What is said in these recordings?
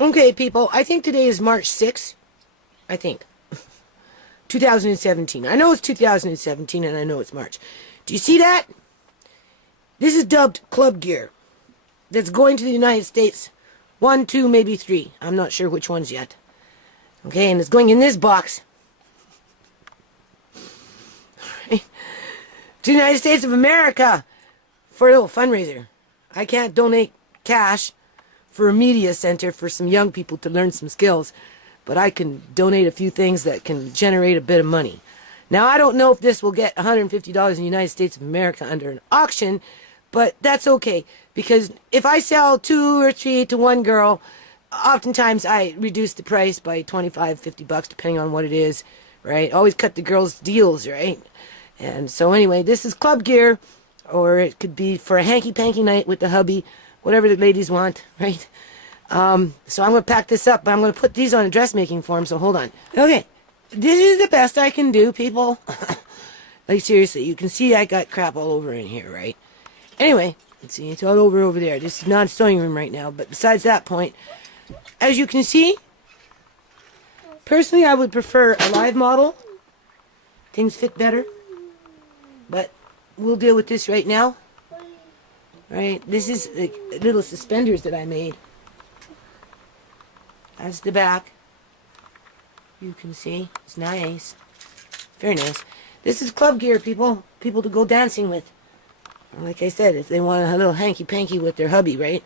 Okay, people, I think today is March 6th. I think. 2017. I know it's 2017 and I know it's March. Do you see that? This is dubbed club gear. That's going to the United States. 1, 2, maybe 3. I'm not sure which ones yet. Okay, and it's going in this box. To the United States of America for a little fundraiser. I can't donate cash for a media center for some young people to learn some skills, but I can donate a few things that can generate a bit of money. Now, I don't know if this will get $150 in the United States of America under an auction, but that's okay, because if I sell 2 or 3 to one girl, oftentimes I reduce the price by 25, 50 bucks, depending on what it is, right? Always cut the girls' deals, right? And so anyway, this is club gear, or it could be for a hanky-panky night with the hubby, whatever the ladies want, right? So I'm going to pack this up, but I'm going to put these on a dressmaking form, so hold on. Okay, this is the best I can do, people. Like, seriously, you can see I got crap all over in here, right? Anyway, let's see, it's all over there. This is not a sewing room right now, but besides that point, as you can see, personally I would prefer a live model. Things fit better. But we'll deal with this right now. Right, this is the little suspenders that I made. That's the back. You can see, it's nice. Very nice. This is club gear, people. People to go dancing with. Like I said, if they want a little hanky-panky with their hubby, right?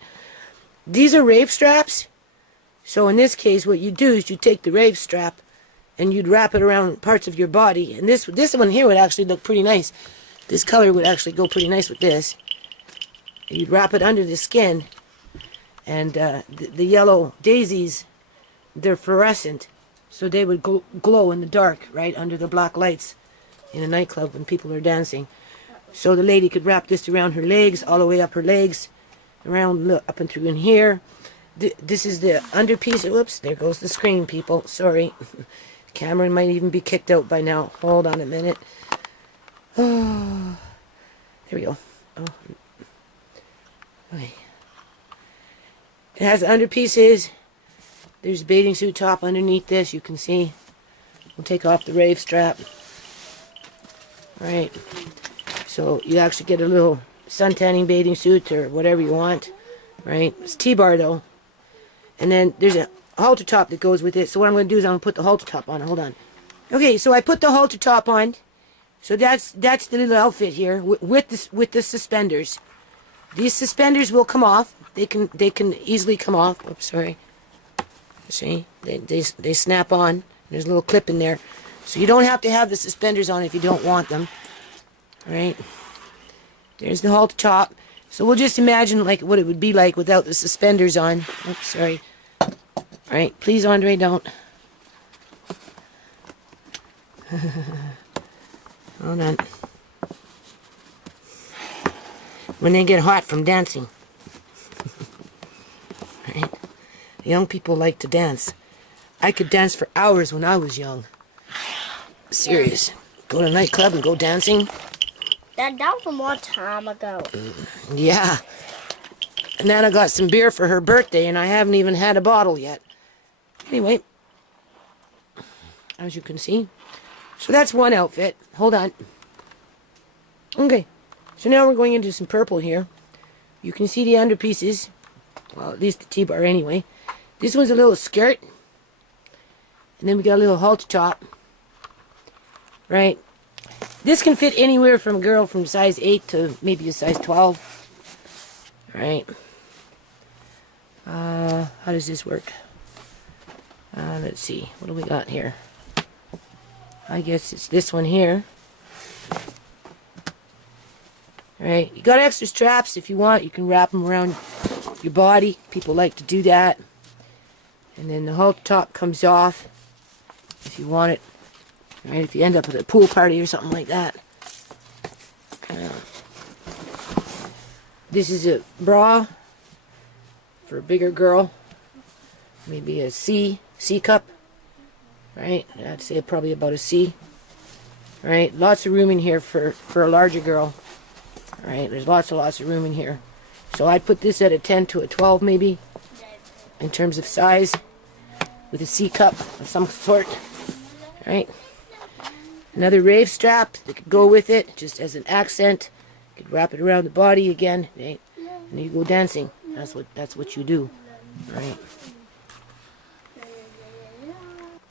These are rave straps. So in this case, what you do is you take the rave strap and you'd wrap it around parts of your body. And this one here would actually look pretty nice. This color would actually go pretty nice with this. You'd wrap it under the skin. And the yellow daisies, they're fluorescent. So they would glow in the dark, right, under the black lights in a nightclub when people are dancing. So the lady could wrap this around her legs, all the way up her legs, around, look, up and through in here. This is the underpiece. Whoops, there goes the screen, people. Sorry. Camera might even be kicked out by now. Hold on a minute. Oh, there we go. Oh. Okay. It has underpieces. There's a bathing suit top underneath this, you can see. We'll take off the rave strap. Right. So you actually get a little sun-tanning bathing suit or whatever you want. Right. It's T-bar though. And then there's a halter top that goes with it. So what I'm going to do is I'm going to put the halter top on. Hold on. Okay, so I put the halter top on. So that's the little outfit here with the suspenders. These suspenders will come off. They can easily come off. Oops, sorry. See, they snap on. There's a little clip in there, so you don't have to have the suspenders on if you don't want them. All right. There's the halter top. So we'll just imagine like what it would be like without the suspenders on. Oops, sorry. All right, please, Andre, don't. Hold on. When they get hot from dancing. Right? Young people like to dance. I could dance for hours when I was young. Serious. Go to a nightclub and go dancing. That was a long time ago. Yeah. And then I got some beer for her birthday and I haven't even had a bottle yet. Anyway. As you can see. So that's one outfit. Hold on. Okay. So now we're going into some purple here. You can see the underpieces. Well, at least the T-bar anyway. This one's a little skirt. And then we got a little halter top. Right. This can fit anywhere from a girl from size 8 to maybe a size 12. Right. How does this work? Let's see. What do we got here? I guess it's this one here. Right. You got extra straps if you want. You can wrap them around your body. People like to do that. And then the halter top comes off if you want it. Right, if you end up at a pool party or something like that. This is a bra for a bigger girl. Maybe a C cup. Right, I'd say probably about a C. Right, lots of room in here for a larger girl. Right, there's lots of room in here. So I'd put this at a 10 to a 12 maybe. in terms of size, with a C cup of some sort, right? Another rave strap that could go with it, just as an accent. You could wrap it around the body again, right? And you go dancing. That's what you do, right?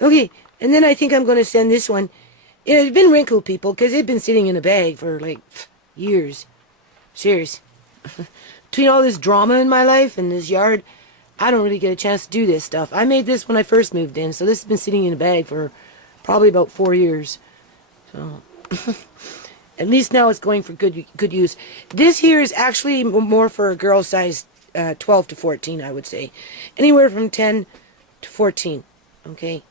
Okay, and then I think I'm going to send this one. It's been wrinkled, people, because it's been sitting in a bag for like years. Serious. Between all this drama in my life and this yard, I don't really get a chance to do this stuff. I made this when I first moved in, so this has been sitting in a bag for probably about 4 years. So, at least now it's going for good use. This here is actually more for a girl size 12 to 14, I would say. Anywhere from 10 to 14, okay?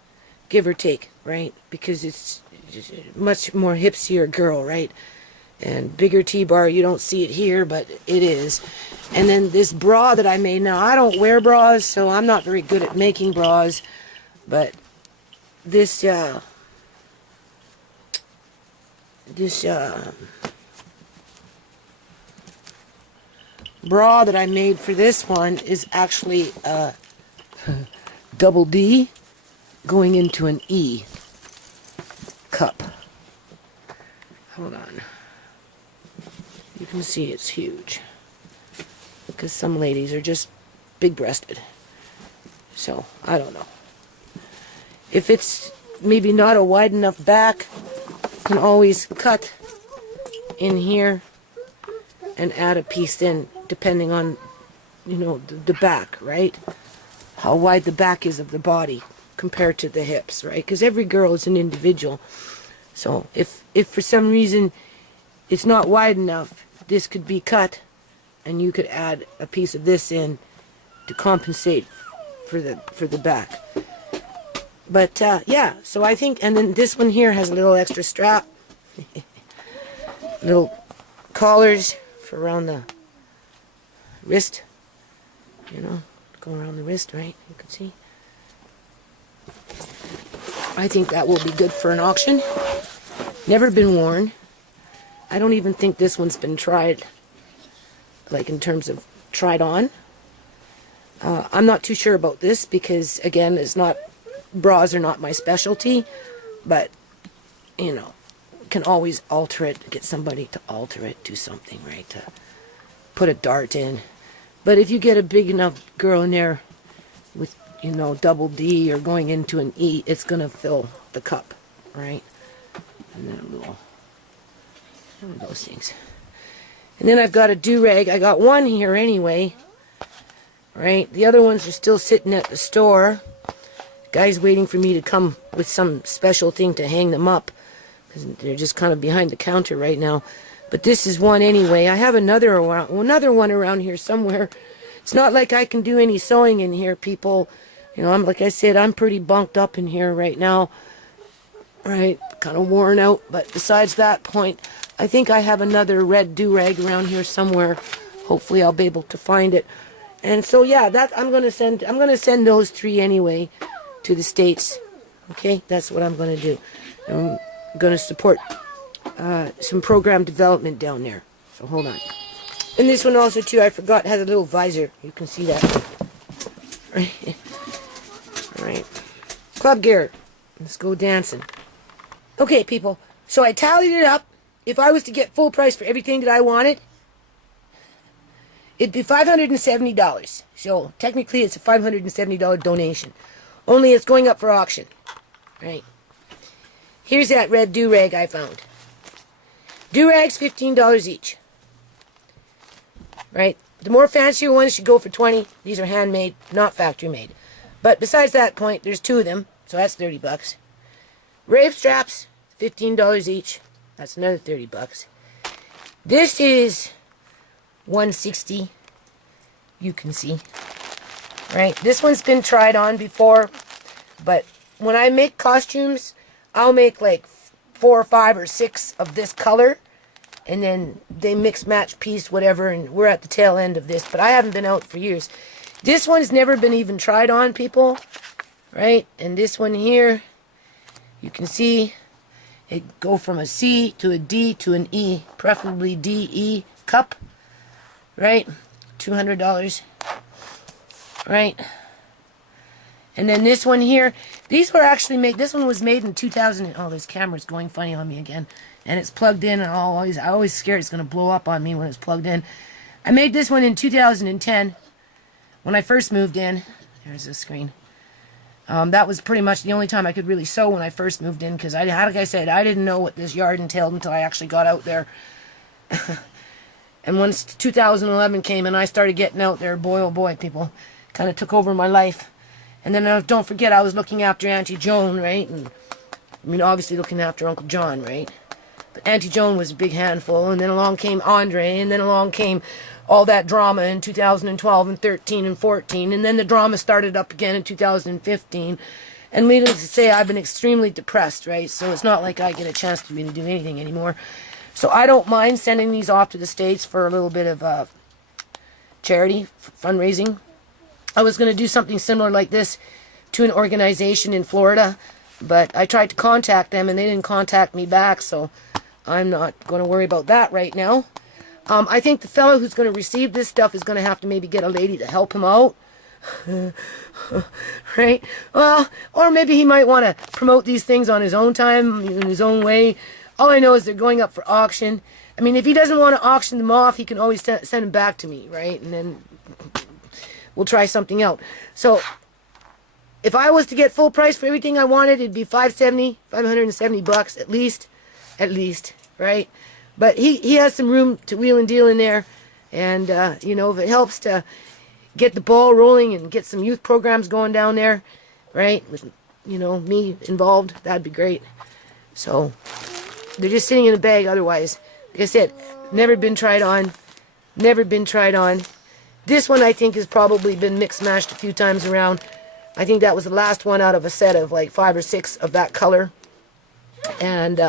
Give or take, right? Because it's much more hipsier girl, right? And bigger T-bar, you don't see it here, but it is. And then this bra that I made, now I don't wear bras, so I'm not very good at making bras, but this bra that I made for this one is actually double D going into an E cup. Hold on. You can see it's huge because some ladies are just big-breasted. So, I don't know. If it's maybe not a wide enough back, you can always cut in here and add a piece in, depending on, you know, the back, right? How wide the back is of the body compared to the hips, right? Because every girl is an individual. So if for some reason it's not wide enough, this could be cut, and you could add a piece of this in to compensate for the back. But yeah, so I think, and then this one here has a little extra strap, little collars for around the wrist, you know, go around the wrist, right? You can see. I think that will be good for an auction. Never been worn. I don't even think this one's been tried, like in terms of tried on. I'm not too sure about this because, again, bras are not my specialty, but, you know, can always alter it, get somebody to alter it, do something, right, to put a dart in. But if you get a big enough girl in there with, you know, double D or going into an E, it's going to fill the cup, right? And then a little, one of those things. And then I've got a do-rag. I got one here anyway, right? The other ones are still sitting at the store. Guy's waiting for me to come with some special thing to hang them up, because they're just kind of behind the counter right now. But this is one anyway. I have another one around here somewhere. It's not like I can do any sewing in here, people. You know, like I said, I'm pretty bunked up in here right now. Right, kind of worn out. But besides that point, I think I have another red do-rag around here somewhere. Hopefully I'll be able to find it. And so yeah, I'm gonna send those 3 anyway to the States. Okay, that's what I'm gonna do. I'm gonna support some program development down there. So hold on. And this one also too, I forgot, has a little visor. You can see that. Alright. Club gear. Let's go dancing. Okay, people. So I tallied it up. If I was to get full price for everything that I wanted, it'd be $570. So technically it's a $570 donation. Only it's going up for auction. Right. Here's that red do-rag I found. Do-rags, $15 each. Right? The more fancier ones should go for $20. These are handmade, not factory made. But besides that point, there's 2 of them, so that's $30. Rave straps, $15 each. That's another $30. This is $160. You can see. Right? This one's been tried on before, but when I make costumes, I'll make like 4 or 5 or 6 of this color, and then they mix match piece whatever, and we're at the tail end of this, but I haven't been out for years. This one's never been even tried on, people, right? And this one here, you can see it go from a C to a D to an E, preferably DE cup, right? $200, right? And then this one here, these were actually made, this one was made in 2000. Oh, this camera's going funny on me again. And it's plugged in, and I always scared it's going to blow up on me when it's plugged in. I made this one in 2010 when I first moved in. There's the screen. That was pretty much the only time I could really sew when I first moved in, because like I said, I didn't know what this yard entailed until I actually got out there. And once 2011 came and I started getting out there, boy oh boy, people, kind of took over my life. And then don't forget, I was looking after Auntie Joan, right? And I mean, obviously looking after Uncle John, right? But Auntie Joan was a big handful, and then along came Andre, and then along came all that drama in 2012 and 13 and 14, and then the drama started up again in 2015. And needless to say, I've been extremely depressed, right? So it's not like I get a chance to really do anything anymore. So I don't mind sending these off to the States for a little bit of charity, fundraising. I was going to do something similar like this to an organization in Florida, but I tried to contact them and they didn't contact me back, so I'm not going to worry about that right now. I think the fellow who's going to receive this stuff is going to have to maybe get a lady to help him out. Right? Well, or maybe he might want to promote these things on his own time, in his own way. All I know is they're going up for auction. I mean, if he doesn't want to auction them off, he can always send them back to me, right? And then we'll try something out. So if I was to get full price for everything I wanted, it'd be $570 at least, right? But he has some room to wheel and deal in there, and you know, if it helps to get the ball rolling and get some youth programs going down there, right, with, you know, me involved, that'd be great. So they're just sitting in a bag otherwise. Like I said, never been tried on. This one I think has probably been mixed mashed a few times around. I think that was the last one out of a set of like 5 or 6 of that color. And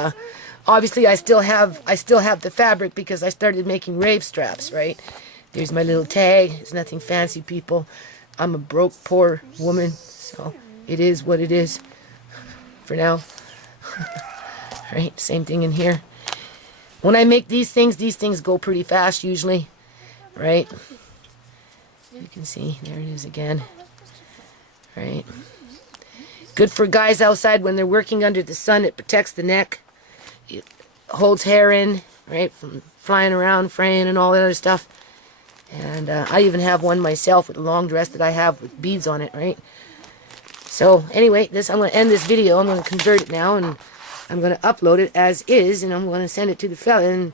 obviously I still have the fabric because I started making rave straps, right? There's my little tag. It's nothing fancy, people. I'm a broke, poor woman, so it is what it is for now. Right, same thing in here. When I make these things go pretty fast usually, right? You can see, there it is again. Right. Good for guys outside when they're working under the sun. It protects the neck. It holds hair in, right, from flying around, fraying, and all that other stuff. And I even have one myself with a long dress that I have with beads on it, right? So anyway, I'm going to end this video. I'm going to convert it now, and I'm going to upload it as is, and I'm going to send it to the fella, and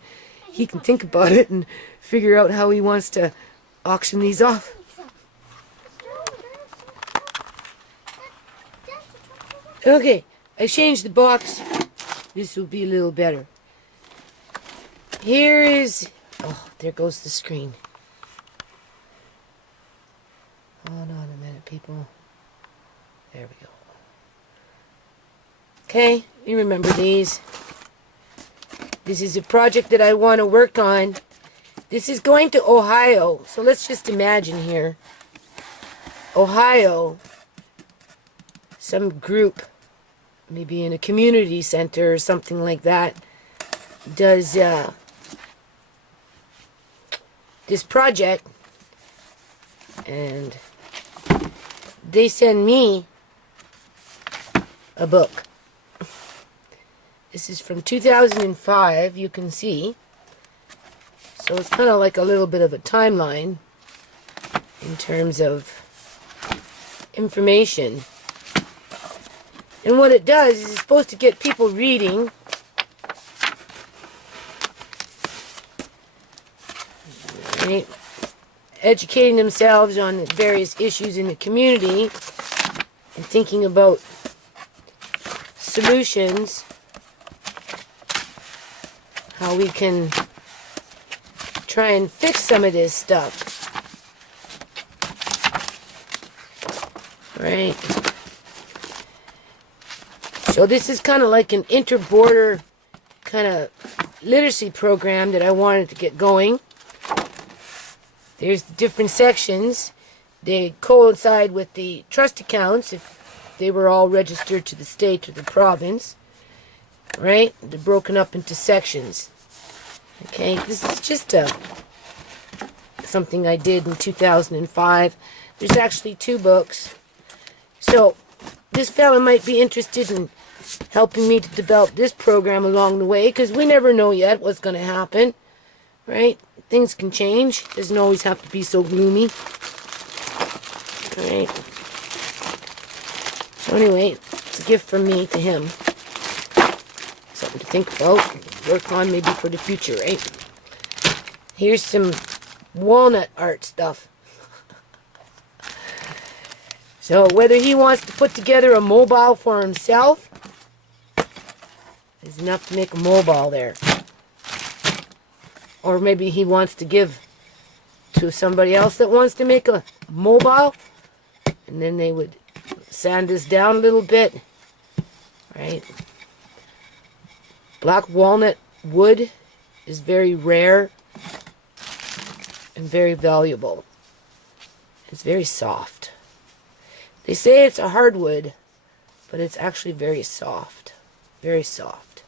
he can think about it and figure out how he wants to auction these off. Okay, I changed the box. This will be a little better. Here is... Oh, there goes the screen. Hold on a minute, people. There we go. Okay, you remember these. This is a project that I want to work on. This is going to Ohio. So let's just imagine here. Ohio. Some group, maybe in a community center or something like that, does this project, and they send me a book. This is from 2005, you can see. So it's kind of like a little bit of a timeline in terms of information. And what it does is it's supposed to get people reading. Right? Educating themselves on various issues in the community and thinking about solutions, how we can try and fix some of this stuff. Right? So this is kind of like an inter-border kind of literacy program that I wanted to get going. There's different sections. They coincide with the trust accounts if they were all registered to the state or the province. Right? They're broken up into sections. Okay, this is just something I did in 2005. There's actually 2 books. So, this fella might be interested in helping me to develop this program along the way, because we never know yet what's going to happen, right? Things can change. Doesn't always have to be so gloomy. Alright. So anyway, it's a gift from me to him. Something to think about, work on maybe for the future, right? Here's some walnut art stuff. So whether he wants to put together a mobile for himself, there's enough to make a mobile there. Or maybe he wants to give to somebody else that wants to make a mobile, and then they would sand this down a little bit, right? Black walnut wood is very rare and very valuable. It's very soft. They say it's a hardwood, but it's actually very soft. Very soft.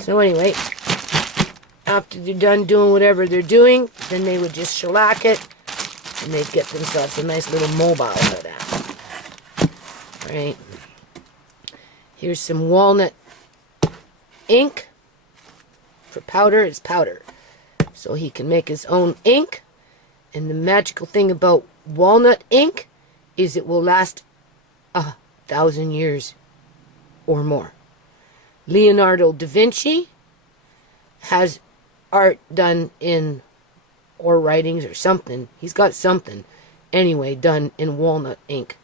So anyway, after they're done doing whatever they're doing, then they would just shellac it, and they'd get themselves a nice little mobile out of that. Right. Here's some walnut ink. For powder, it's powder. So he can make his own ink. And the magical thing about walnut ink is it will last 1,000 years or more. Leonardo da Vinci has art done in, or writings or something. He's got something, anyway, done in walnut ink.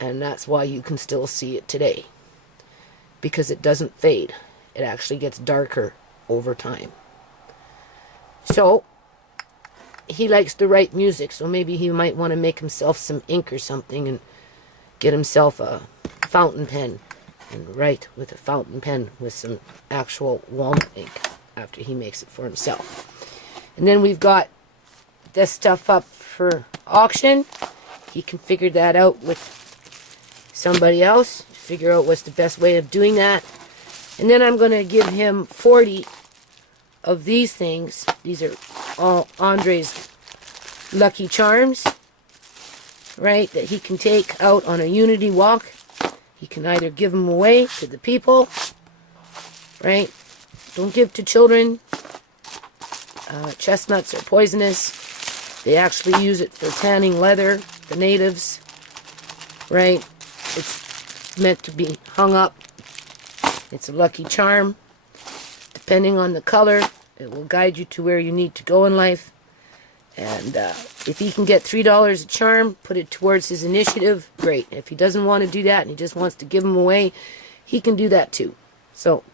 And that's why you can still see it today. Because it doesn't fade. It actually gets darker over time. So, he likes to write music, so maybe he might want to make himself some ink or something and get himself a fountain pen and write with a fountain pen with some actual walnut ink after he makes it for himself. And then we've got this stuff up for auction. He can figure that out with somebody else, figure out what's the best way of doing that. And then I'm going to give him 40 of these things. These are all Andre's Lucky Charms, right, that he can take out on a unity walk. He can either give them away to the people, right? Don't give to children. Chestnuts are poisonous. They actually use it for tanning leather, the natives, right? It's meant to be hung up. It's a lucky charm. Depending on the color, it will guide you to where you need to go in life. And if he can get $3 a charm, put it towards his initiative, great. If he doesn't want to do that and he just wants to give them away, he can do that too. So,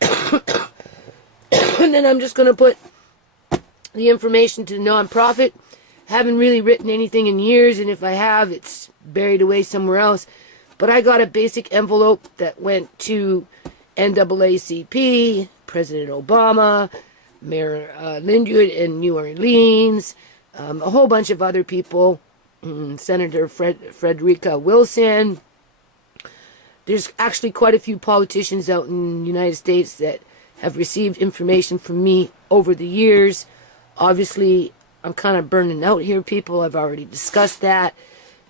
and then I'm just going to put the information to the non-profit. Haven't really written anything in years, and if I have, it's buried away somewhere else. But I got a basic envelope that went to NAACP, President Obama, Mayor Linwood in New Orleans, a whole bunch of other people, Senator Frederica Wilson. There's actually quite a few politicians out in the United States that have received information from me over the years. Obviously, I'm kind of burning out here, people. I've already discussed that.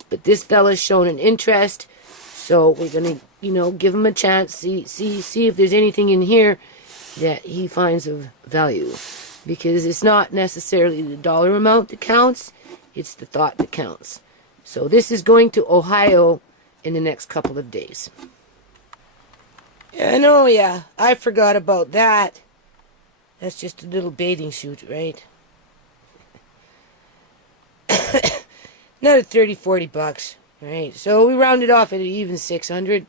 But this fella's shown an interest. So we're going to, give him a chance, see if there's anything in here that he finds of value. Because it's not necessarily the dollar amount that counts, it's the thought that counts. So this is going to Ohio in the next couple of days. Yeah, I know, yeah. I forgot about that. That's just a little bathing suit, right? Another 30, 40 bucks. Right, so we rounded off at an even 600.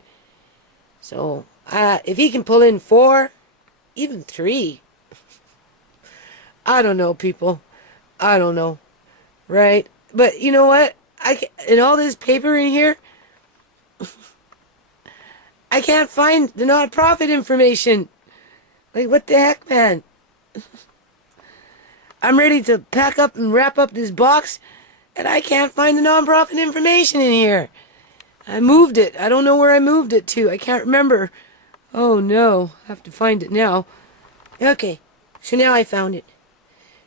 So, if he can pull in 4, even 3. I don't know, people. I don't know. Right? But you know what? In all this paper in here, I can't find the non-profit information. Like, what the heck, man? I'm ready to pack up and wrap up this box, and I can't find the non-profit information in here. I moved it. I don't know where I moved it to. I can't remember. Oh no, I have to find it now. Okay, so now I found it.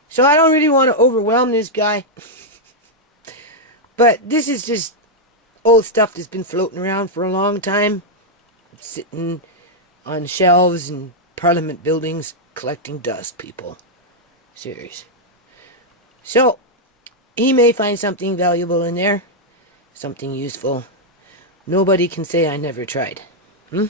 So I don't really want to overwhelm this guy. But this is just old stuff that's been floating around for a long time, sitting on shelves in Parliament buildings, collecting dust, people. Serious. So, he may find something valuable in there, something useful. Nobody can say I never tried. Hmm?